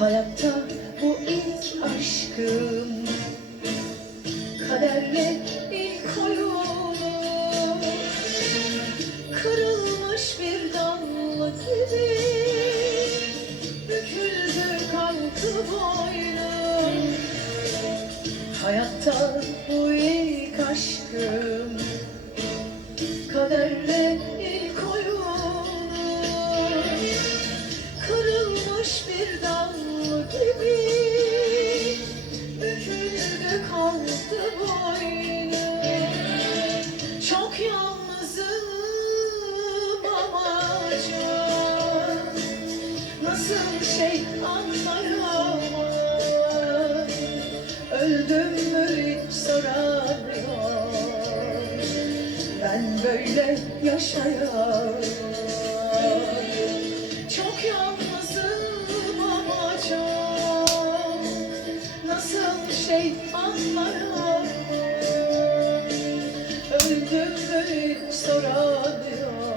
Hayatta bu ilk aşkım. Kaderle ilk oyunum. Kırılmış bir damla gibi. Büküldü kalktı boynum. Hayatta bu ilk aşkım. Kaderle ilk Nasıl şey anlayamam Öldüm mü hiç soramıyor Ben böyle yaşayamam Çok yalnızım ama çok. Nasıl şey anlayamam Öldüm mü hiç soramıyor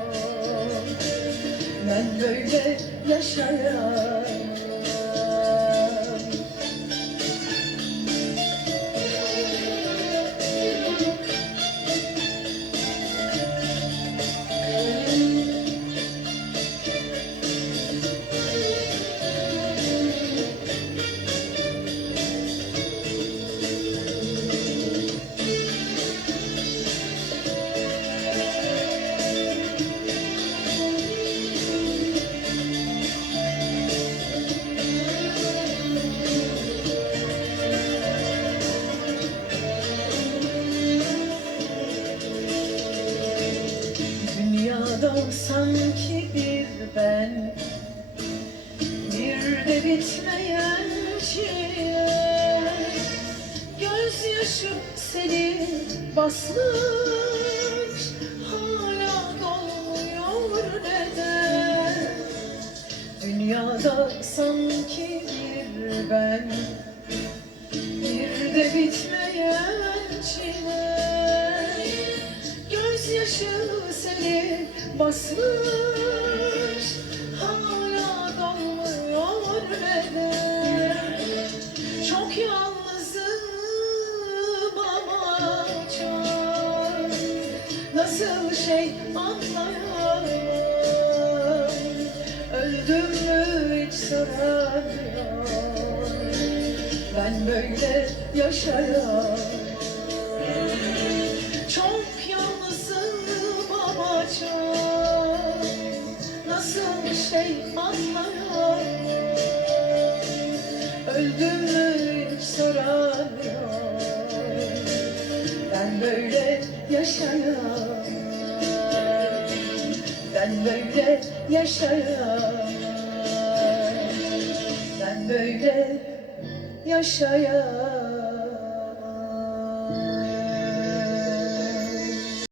Ben böyle yaşayamam Dünyada sanki bir ben. Bir de bitmeyen çile Gözyaşım seni basmış. Hala dolmuyor neden? Dünyada sanki bir ben basmış Hala dolmuyor neden Çok yalnızım ama çok. Nasıl şey anlayamam Öldüm mü hiç soramıyor Ben böyle yaşayamam Anlayamam Öldüm mü soramıyor Ben böyle yaşayamam. Ben böyle yaşayamam. Ben böyle yaşayamam